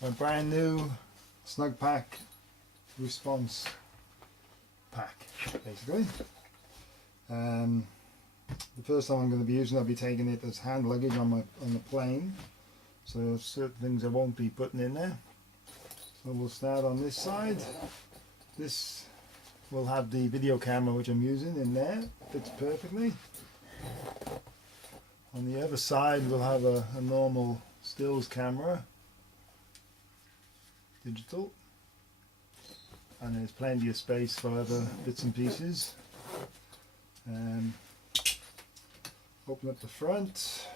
My brand new sugpack response pack, basically. The first time I'm going to be using it, I'll be taking it as hand luggage on the plane. So certain things I won't be putting in there. So we'll start on this side. This will have the video camera which I'm using in there, fits perfectly. On the other side we'll have a normal stills camera, digital, and there's plenty of space for other bits and pieces. Open up the front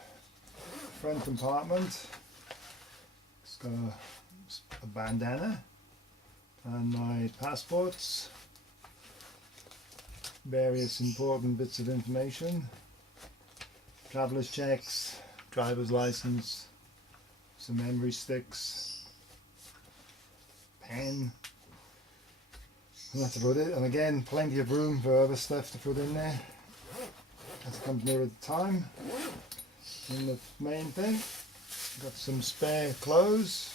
compartment. It's got a bandana and my passports, various important bits of information, traveller's checks, driver's license, some memory sticks, pen, and that's about it. And again, plenty of room for other stuff to put in there as it comes nearer the time. And the main thing, got some spare clothes,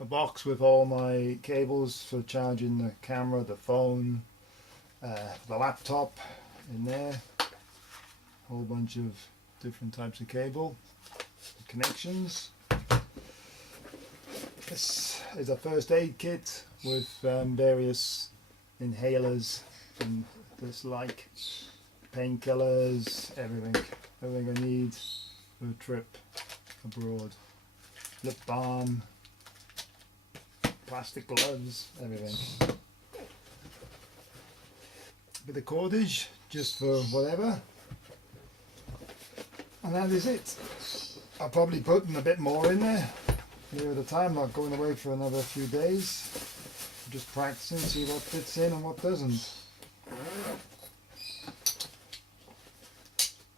a box with all my cables for charging the camera, the phone, the laptop in there, a whole bunch of different types of cable, connections. This is a first aid kit with various inhalers and this like painkillers, everything I need for a trip abroad. Lip balm, plastic gloves, everything. Bit of cordage just for whatever, and that is it. I'll probably put a bit more in there near the time, not going away for another few days, just practicing, see what fits in and what doesn't.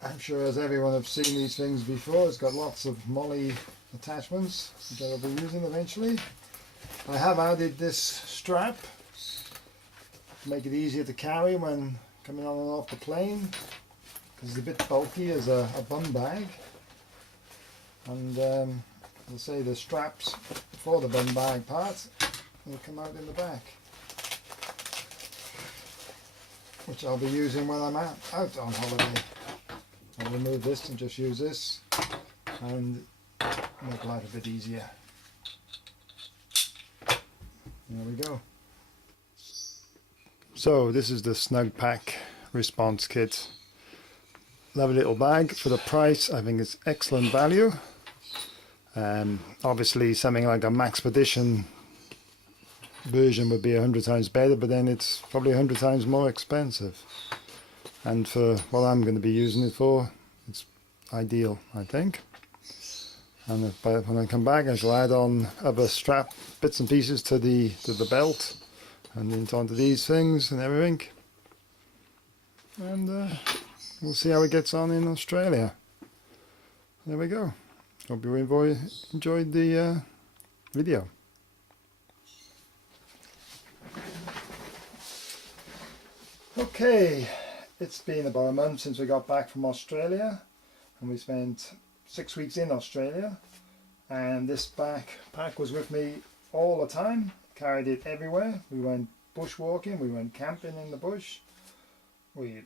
I'm sure as everyone have seen these things before. It's got lots of molly attachments which I'll be using eventually. I have added this strap to make it easier to carry when coming on and off the plane, because it's a bit bulky as a bum bag. And I'll say the straps for the bum bag part will come out in the back, which I'll be using when I'm out on holiday. I'll remove this and just use this and make life a bit easier. There we go. So this is the sugpack response kit. Lovely little bag for the price. I think it's excellent value. Obviously something like a Maxpedition version would be 100 times better, but then it's probably 100 times more expensive. And for what I'm going to be using it for, it's ideal, I think. And when I come back, I shall add on other strap bits and pieces to the belt and into onto these things and everything. And we'll see how it gets on in Australia. There we go. Hope you enjoyed the video. Okay. It's been about a month since we got back from Australia, and we spent 6 weeks in Australia, and this backpack was with me all the time, carried it everywhere. We went bushwalking, we went camping in the bush, we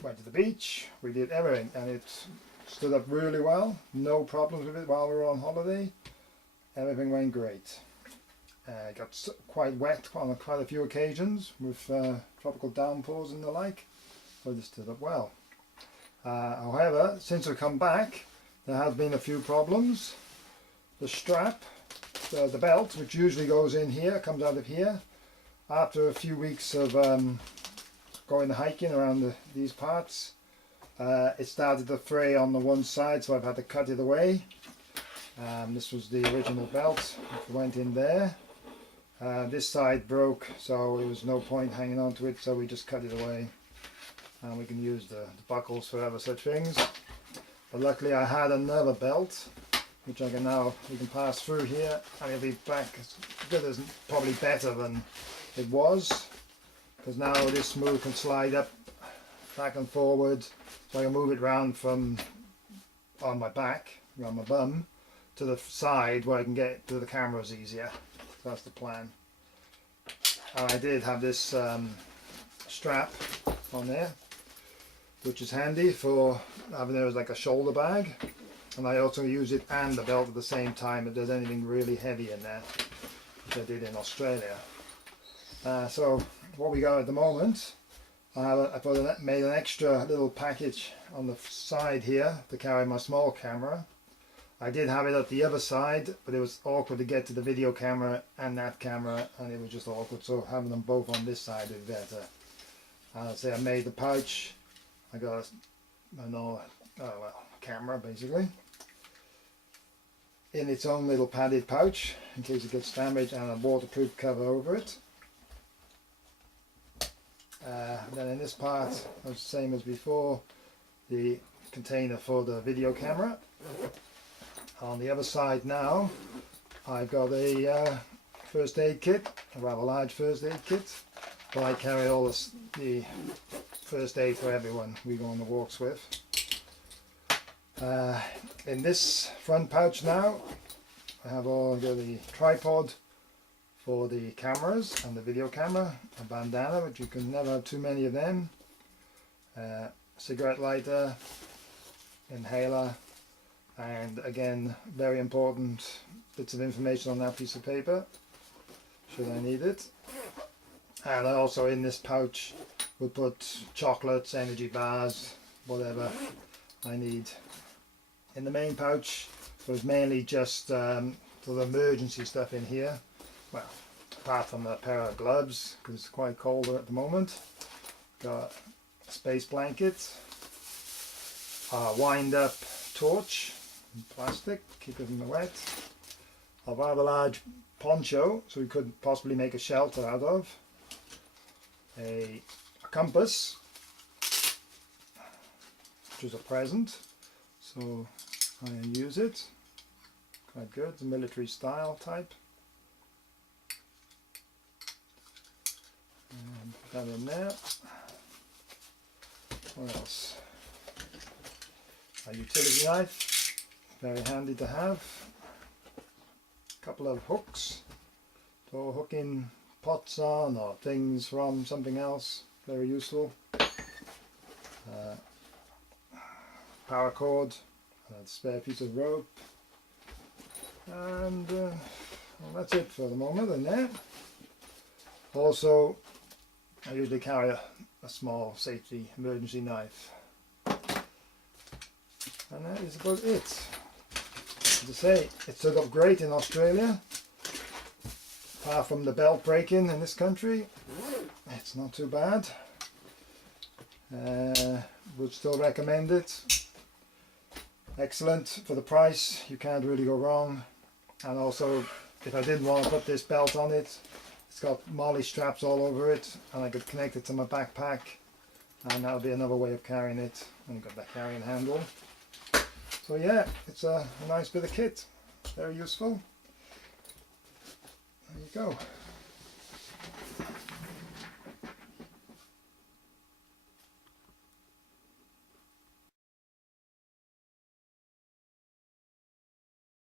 went to the beach, we did everything, and it stood up really well, no problems with it while we were on holiday. Everything went great. It got quite wet on quite a few occasions with tropical downpours and the like. So this stood up well. However, since I've come back, there have been a few problems. The strap, the belt, which usually goes in here, comes out of here. After a few weeks of going hiking around these parts, it started to fray on the one side, so I've had to cut it away. This was the original belt, which went in there. This side broke, so there was no point hanging on to it, so we just cut it away. And we can use the buckles for other such things. But luckily I had another belt which we can pass through here, and it'll be back as good as, probably better than it was, because now this smooth can slide up back and forward, so I can move it round from on my back, on my bum, to the side where I can get to the cameras easier. So that's the plan. And I did have this strap on there, which is handy for having it as like a shoulder bag, and I also use it and the belt at the same time if there's anything really heavy in there, which I did in Australia. So what we got at the moment, I made an extra little package on the side here to carry my small camera. I did have it at the other side, but it was awkward to get to the video camera and that camera, and it was just awkward, so having them both on this side is better. I made the pouch. I got a camera basically in its own little padded pouch in case it gets damaged, and a waterproof cover over it. Then in this part, the same as before, the container for the video camera. On the other side now, I've got a first aid kit, a rather large first aid kit, but I carry all the first aid for everyone we go on the walks with. In this front pouch now, I have the tripod for the cameras and the video camera, a bandana, which you can never have too many of them, cigarette lighter, inhaler, and again, very important bits of information on that piece of paper should I need it. And I also, in this pouch, would put chocolates, energy bars, whatever I need. In the main pouch, there's mainly just sort of emergency stuff in here. Well, apart from a pair of gloves, because it's quite cold at the moment. Got a space blanket, a wind up torch in plastic, keep it in the wet. A rather large poncho, so we could possibly make a shelter out of. A compass, which is a present, so I use it. Quite good, it's a military style type. And put that in there. What else? A utility knife, very handy to have. A couple of hooks for hooking pots on or things from something else, very useful. Power cord, a spare piece of rope, and well, that's it for the moment in there. Also, I usually carry a small safety emergency knife, and that is about it. As I say, it stood up great in Australia. Apart from the belt breaking in this country, it's not too bad. Would still recommend it. Excellent for the price, you can't really go wrong. And also, if I didn't want to put this belt on it, it's got molly straps all over it, and I could connect it to my backpack, and that would be another way of carrying it. And you've got that carrying handle. So yeah, it's a nice bit of kit, very useful. There you go.